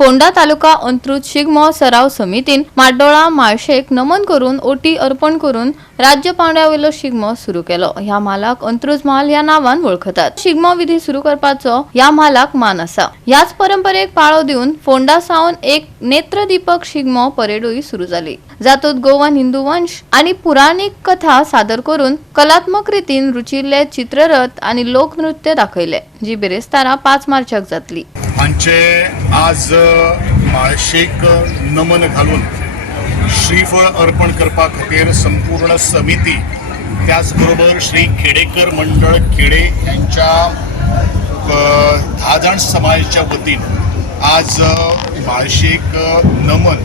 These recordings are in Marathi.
फोंडा तालुका अंत्रुज शिगमो सराव समितीन माड्डोळा माळशेक नमन करून ओटी अर्पण करून राज्य पावंड्यावेलो शिगमो सुरू केलो। ह्या मालाक अंत्रुज माल ह्या नावान वळखतात। शिगमो विधी सुरू करपाचो ह्या मालाक मान आसा। ह्याच परंपरेक पाळो दिवन फोंडा सावन एक नेत्रदीपक शिगमो परेडूय सुरू जाली, जातूंत गोवन हिंदू वंश आणि पुराणीक कथा सादर करून कलात्मक रितीन रुचिल्ले चित्ररथ आणि लोकनृत्य दाखयले, जी बेरेस्तारा 5 मार्चाक जातली। आमचे आज माळशेक नमन घालून श्रीफळ अर्पण करपा खातीर संपूर्ण समिती, त्याचबरोबर श्री खेडेकर मंडळ खेडे यांच्या 10 जाण समाजाच्या वतीन आज माळशेक नमन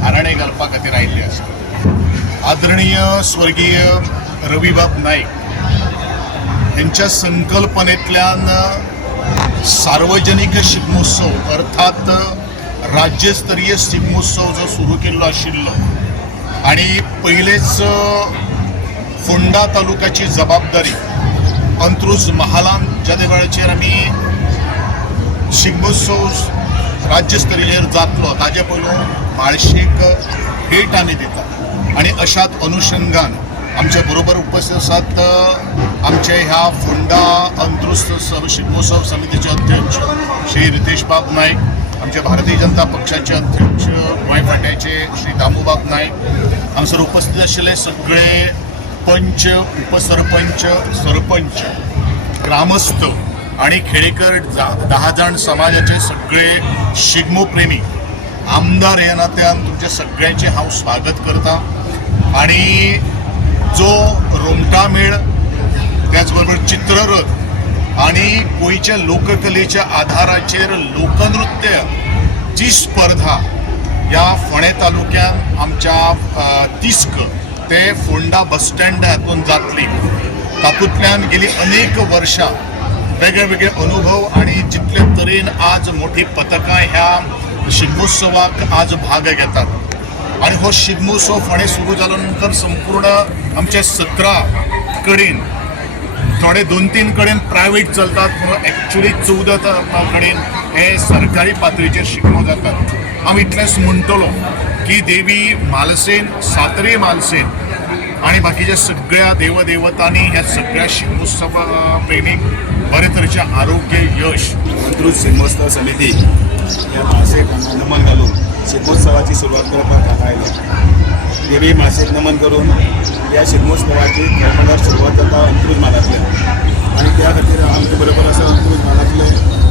घाराणे घालपा खातीर आयिल्ले आसा। आदरणीय स्वर्गीय रविबाब नाईक यांच्या संकल्पनेतल्यान सार्वजनिक शिगमोत्सव अर्थात राज्यस्तरीय शिगमोत्सव जो सुरू केल्लो आशिल्लो आणि पहिलेच फोंडा तालुक्याची जबाबदारी अंत्रुज महालान ज्या वेळाचेर आमी शिगमोत्सव राज्यस्तरीयेर जातलो ताजे पयलू माळशेक भेट आमी दिता आणि अशाच अनुषंगान आमच्या बरोबर उपस्थित आसात आमचे ह्या फोंडा अंत्रुज शिगमोत्सव समितीचे अध्यक्ष श्री रितेश बाब नाईक, आमचे भारतीय जनता पक्षाचे अध्यक्ष गोंय फाट्याचे श्री दामोबाब नाईक, हांगासर उपस्थित आशिल्ले सगळे पंच, उपसरपंच, सरपंच, ग्रामस्थ आणि खेडेकर 10 जाण समाजाचे सगळे शिगमो प्रेमी आमदार ह्या नात्यान तुमच्या सगळ्यांचे हांव स्वागत करता। आणि जो रोमटा मेळ, त्याचबरोबर चित्ररथ आणि गोंयच्या लोककलेच्या आधाराचेर लोकनृत्य जी स्पर्धा या फोंडे तालुक्यात आमच्या तिस्क ते फोंडा बस स्टँड हातून जातली, तातूंतल्यान गेली अनेक वर्षां वेगळे वेगळे अनुभव आणि जितले तरेन आज मोठी पथकां ह्या शिगमोत्सवाक आज भाग घेतात। आणि हो शिगमोत्सव फोंडे सुरू जालो नंतर संपूर्ण आमचे 17 कडेन, थोडे 2-3 कडेन प्रायवेट चलतात, पूण एक्चुअली 14 कडेन हे सरकारी पातळीचेर शिगमो जातात। हांव इतलेंच म्हणटलो की देवी म्हालसेन, सातेरी म्हालसेन आणि बाकीच्या सगळ्या देवदेवतांनी ह्या सगळ्या शिगमोत्सव प्रेमीक बरे तरेचे आरोग्य, यश। अंत्रुज शिगमोत्सव समिती या माळशेक नमन घालून शिगमोत्सवाची सुरवात करपाक हांगा आयले। देवी माळशेक नमन करून या शिगमोत्सवाची खरमंदार सुरवात जाता अंत्रुज म्हालांतल्यान आणि त्या खातीर आमचे बरोबर आसा अंत्रुज म्हालांतले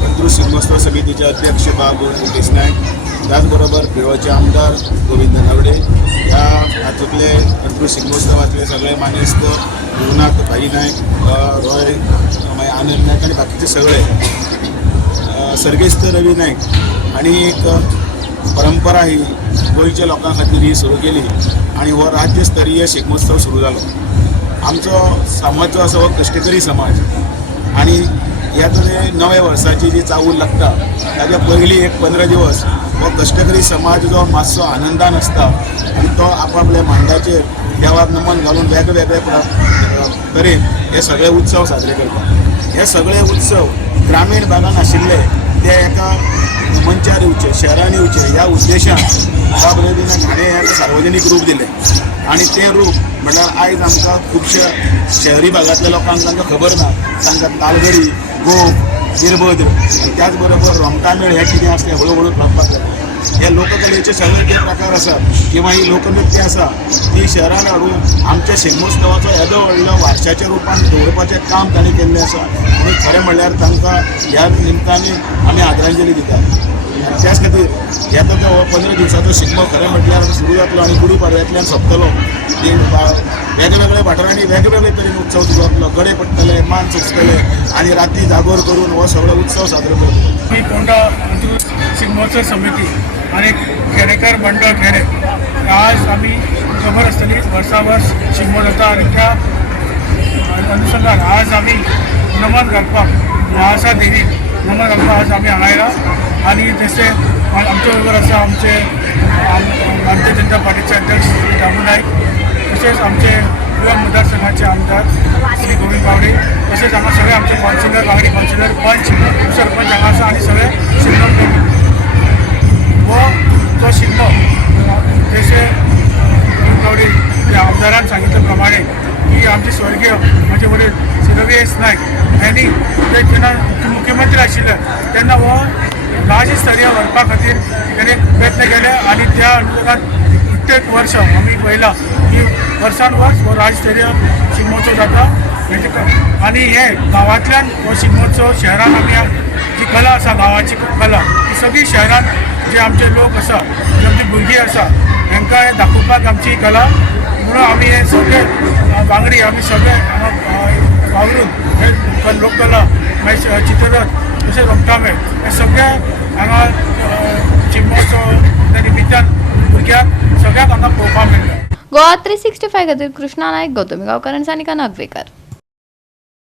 अंत्रुज शिगमोत्सव समितीचे अध्यक्ष बाब रितेश नायक, त्याचबरोबर पेडोळचे आमदार गोविंद नावडे, ह्या हातूंतले अंत्रुज शिगमोत्सवातले सगळे मानेस्त गुरुनाथ भाई नायक, रॉय मागीर आनंद नायक आणि बाकीचे सगळे सर्गेस्त रवी नायक। आणि एक परंपरा ही गोंयच्या लोकां खातीर ही सुरू केली आणि हो राज्यस्तरीय शिगमोत्सव सुरू जालो। आमचो समाज जो आसा हो कश्टकरी समाज आणि ह्या नव्या वर्साची जी चावूल लागता ताच्या पयलीं एक 15 दिवस हो कश्टकरी समाज जो मातसो आनंदान आसता आणि तो आपापल्या मांडाचेर देवाक नमन घालून वेगवेगळे तरेन हे सगळे उत्सव साजरे करतात। हे सगळे उत्सव ग्रामीण भागात आशिल्ले ते एका मंचार येवचे, शहरान येवचे ह्या उद्देशान बाब रवींद्र हाणें एक सार्वजनीक रूप दिले आणि ते रूप म्हटल्यार आयज आमकां खुबश्या शहरी भागांतल्या लोकांक तांकां खबर ना, तांकां तालगडी, गोफ, वीरभद्र आनी त्याच बरोबर रोमटा मेळ हें कितें आसलें हळू कळपाक लागलें। हे लोककलेचे सगळे जे प्रकार आसात किंवा ही लोकनृत्य आसा ती शहरान हाडून आमच्या शिगमोत्सवाचो येदो व्हडलो वारशाच्या रूपान दवरपाचें काम तांणी केल्लें आसा आनी खरें म्हणल्यार तांकां ह्या निमतानी आमी आदरांजली दितात। त्याच खातीर येता तो 15 दिवसाचो शिगमो खरें म्हटल्यार सुरू जातलो आणि गुडी पाडव्यातल्यान सोंपतलो। वेगवेगळ्या वाठारांनी वेगवेगळे तरेन उत्सव सुरू जातलो, गडे पडटले, मान चुचतले आणि राती जागोर करून हो सगळो उत्सव साजरो करतलो। मी फोंडा अंत्रुज शिगमोत्सव समिती आणि खेडेकर मंडळ खेडे आज आम्ही खबर आसतली वर्सावर्स शिगमो जाता आणि त्या अनुषंगान आज आम्ही नमन घालपाक म्हाळसा देवीक नमन घालपाक आज आम्ही हांगा आयला आणि तशें आमच्या बरोबर आसा आमचे भारतीय जनता पार्टीचे अध्यक्ष श्री दामू नाईक, तसेच आमचे युवा मतदारसंघाचे आमदार श्री गोविंद बावडे, तसेच हांगा सगळे आमचे काउन्सिलर, वांगडी काउन्सिलर, पंच, सरपंच हांगा आसा आणि सगळे शिगमो नाशिल्ले तेन्ना हो राज्यस्तरीय व्हरपा खातीर तेणे प्रयत्न केले आनी त्या अनुदानात प्रत्येक वर्ष आमी पळयला की वर्सान वर्स हो राज्यस्तरीय शिगमोत्सव जाता आनी हे गांवांतल्यान हो शिगमोत्सव शहरान आमी जी कला आसा गांवाची कला ती सगळी शहरान जे आमचे लोक आसा जे आमची भुरगीं आसा तांकां हे दाखोवपाक आमची कला म्हणून आमी हे सगळे वांगडी आमी सगळे हांगा वावरून हे लोककला मागीर चित्ररथ तशेंच रोमटामेळ हे सगळे हांगा शिगमोत्सव त्या निमित्यान भुरग्यांक सगळ्यांक हांगा पळोवपाक मेळटा. गोवा 365 खातीर कृष्णा नायक, गौतमी गांवकर आनी सानिका नागवेकर.